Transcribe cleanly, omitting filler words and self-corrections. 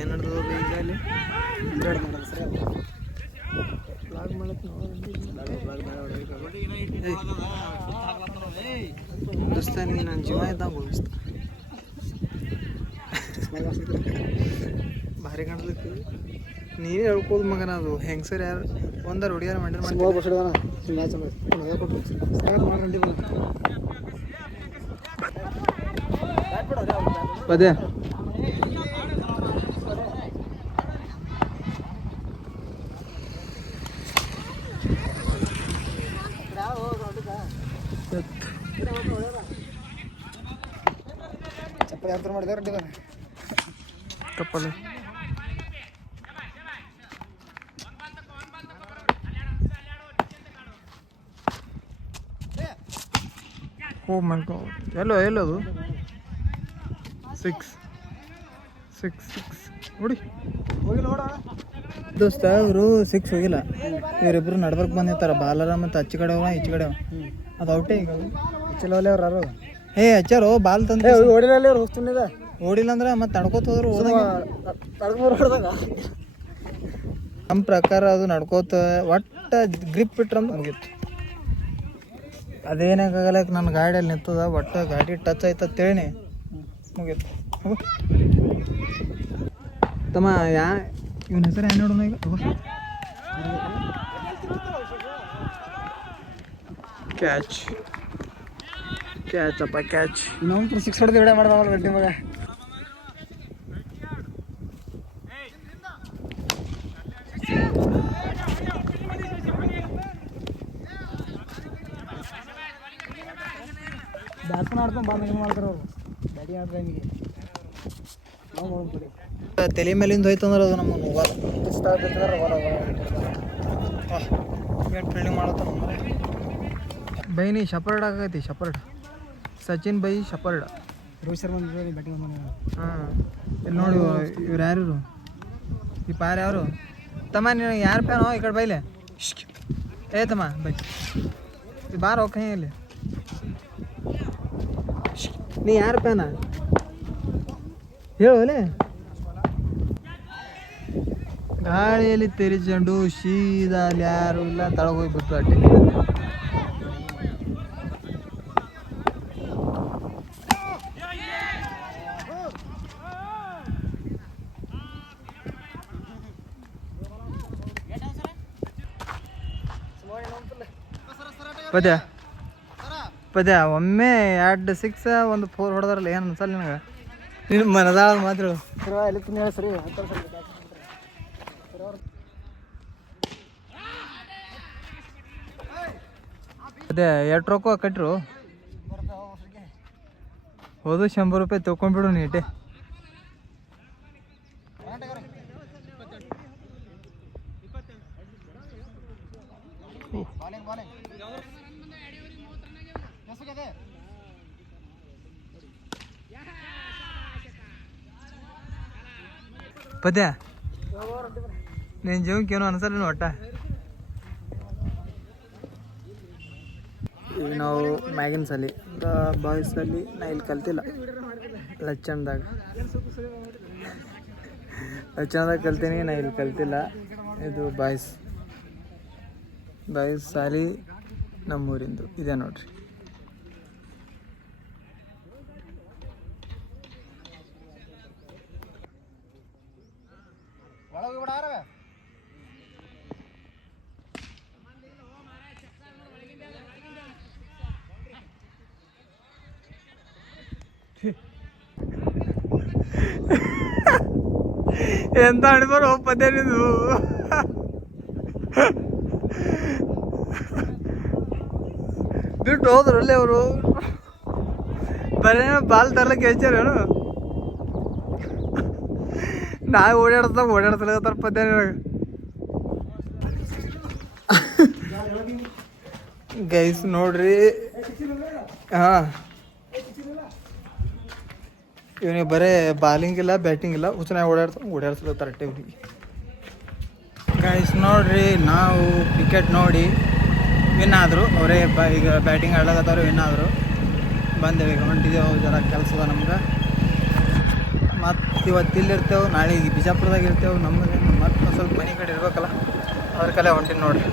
ಏನು ನಡೆದದ ಈಗ ಅಲ್ಲಿ ದೋಸ್ತಾನಿಗೆ ನನ್ನ ಜೀವ ಇದ್ದಂಗೆ ಹೋಗಿಸ್ತ ಭಾರಿ ಕಾಣ್ಲಿಕ್ಕೆ ನೀವೇ ಹೇಳ್ಕೋದು ಮಗನ ಅದು ಹೆಂಗಸರ್ ಯಾರು ಒಂದಾರ ಹುಡುಗಿಯಾರ ಮಾಡಿದ್ರೆ ಪದೇ ಚಪ್ಪಲಿ ಅಂತ ಮಾಡಿದಾರೆ ಕಪ್ಪಲು ಓ ಮೈ ಗಾಡ್ ಎಲ್ಲದು 6 ನೋಡಿ ದೋಸ್ತ ಅವರು 6 ಹೋಗಿಲ್ಲ ಇವರಿಬ್ರು ನಡ್ಬರ್ಕ್ ಬಂದಿರ್ತಾರ ಬಾಲರ ಮತ್ತು ಅಚ್ಚ ಕಡೆ ಹೋಗ ಈಚೆ ಕಡೆ ಅದು ಔಟೇ ಈಗ ಚಲೋಲೆ ಅವ್ರು ಯಾರು ಹಚ್ಚಾರೋ ಬಾಲ್ ತಂದು ಓಡಿಲ್ಲ ಅವ್ರು ಹೋಗ್ತಿದ್ದ ಓಡಿಲ್ಲ ಅಂದ್ರೆ ಮತ್ತೆ ತಡ್ಕೋತ ಹೋದ್ರು ಹೊಡೆದಾಗ ನಮ್ಮ ಪ್ರಕಾರ ಅದು ನಡ್ಕೋತ ಒಟ್ಟು ಗ್ರಿಪ್ ಇಟ್ರಂದು ಮುಗೀತು. ಅದೇನಾಗಲ್ಲ ನನ್ನ ಗಾಡಿಯಲ್ಲಿ ನಿಂತದ ಒಟ್ಟು ಗಾಡಿ ಟಚ್ ಆಯ್ತು ಅಂತೇಳಿ ಮುಗೀತು. ತಮ್ಮ ಇವನ ಹೆಸರು ಏನು ನೋಡೋಣ ಈಗ ಕ್ಯಾಚ್ ಇನ್ನೊಂದು 6 ಹೊಡೆದು ವಿಡಿಯೋ ಮಾಡ್ದವಲ್ಲ ಗಡ್ಡಿ ಮಗ ಬ್ಯಾಟ್ಸ್ಮನ್ ಆಡ್ಕೊಂಡು ಬಾಲ್ ಮಾಡ್ತಾರೆ ಅವರು ಬ್ಯಾಟಿಂಗ್ ಆಡ್ತಾರೆ ನಿಮಗೆ ನಾವು ನೋಡ್ಬಿಡಿ ತಲೆ ಮೇಲಿಂದ ಹೋಯ್ತು ಅಂದ್ರೆ ಅದು ನಮ್ಮನ್ನು ಹೋಗಲ್ಲ ಫೀಲ್ಡಿಂಗ್ ಮಾಡತ್ತ ಬೈನಿ ಶಪರ್ಡ್ ಆಗೈತಿ ಶಪರ್ಡ್ ಸಚಿನ್ ಬೈ ಶಪರ್ಡ್ ರೋಹಿತ್ ಶರ್ಮಾ ಬ್ಯಾಟಿಂಗ್ ಹಾಂ ಇಲ್ಲಿ ನೋಡಿ ಇವ್ರು ಯಾರು ಈ ಪಾರ ಯಾರು ತಮ್ಮ ನೀನು ಯಾರು ಫ್ಯಾನೋ ಈ ಕಡೆ ಬೈಲೆ ಏ ತಮ್ಮ ಬೈ ಈ ಬಾರ ಹೋಗಿ ಇಲ್ಲಿ ನೀ ಯಾರು ಫ್ಯಾನ ಹೇಳೋಲೆ ಗಾಳಿಯಲ್ಲಿ ತೆರಿಚಂಡು ಸೀದಾ ಅಲ್ಲಿ ಯಾರು ಇಲ್ಲ ತಳಗೋಗ್ಬಿಟ್ಟು ಅಡ್ಡಿ ಪದ್ಯ ಒಮ್ಮೆ 2 6 ಒಂದು 4 ಹೊಡೆದಾರಲ್ಲ ಏನು ಅನ್ಸಲ್ಲ ನಿನಗೆ ನಿನ್ನ ಮನದಾಳ ಮಾತ್ರ ಸರಿ ಅದೇ ಎಷ್ಟು ರೊಕ್ಕ ಕಟ್ರು ಹೋದು 100 ರೂಪಾಯಿ ತೊಗೊಂಡ್ಬಿಡು ನೀಟೆ ಪದ್ಯ ನಿನ್ನ ಜೀವಕ್ಕೆ ಏನೋ ಅನ್ಸಲ್ಲ ಒಟ್ಟ ಈಗ ನಾವು ಮ್ಯಾಗಿನ ಸಲಿ ಬಾಯ್ಸಲ್ಲಿ ನಾ ಇಲ್ಲಿ ಕಲ್ತಿಲ್ಲ ಲಚ್ಚಂದಾಗ ಕಲ್ತೀನಿ ನಾ ಇಲ್ಲಿ ಕಲ್ತಿಲ್ಲ ಇದು ಬಾಯ್ಸ್ ಸಾಲಿ ನಮ್ಮೂರಿಂದು ಇದೆ ನೋಡ್ರಿ ಎಂತ ಅಣಿಬಾರ ಪದ್ಯ ನಿಂದು ಬಿಟ್ಟು ಹೋದ್ರಲ್ಲಿ ಅವರು ಬರೀ ಬಾಲ್ ತರ್ಲಕ್ಕೆ ಹೆಚ್ಚಾರೇನು ನಾವು ಓಡಾಡ್ಸಲತ್ತಾರ ಪದ್ಯ ಗೈಸ್ ನೋಡ್ರಿ ಹಾಂ ಇವನಿಗೆ ಬರೀ ಬಾಲಿಂಗ್ ಇಲ್ಲ ಬ್ಯಾಟಿಂಗ್ ಇಲ್ಲ ಹುಚ್ಚನಾಗಿ ಓಡಾಡ್ಸ್ಲತ್ತಾರ ಟೀಮ್ಗೆ ಗೈಸ್ ನೋಡ್ರಿ ನಾವು ಕ್ರಿಕೆಟ್ ನೋಡಿ ವಿನ್ ಆದರು ಅವರೇ ಈಗ ಬ್ಯಾಟಿಂಗ್ ಆಡ್ಲಾಕತ್ತವ್ರು ವಿನ್ ಆದರು ಬಂದೇವೆ ಈಗ ಹೊಂಟಿದ್ದೇವೆ ಜರ ಕೆಲಸದ ನಮ್ಗೆ ಮತ್ತು ಇವತ್ತು ಇಲ್ಲಿರ್ತೇವೆ, ನಾಳೆ ಬಿಜಾಪುರದಾಗ ಇರ್ತೇವೆ. ನಮ್ಮದೇನು ಮತ್ತೆ ಸ್ವಲ್ಪ ಮನೆ ಕಡೆ ಇರ್ಬೇಕಲ್ಲ, ಅದ್ರ ಕಲೆ ಹೊಂಟೀನಿ ನೋಡ್ರಿ.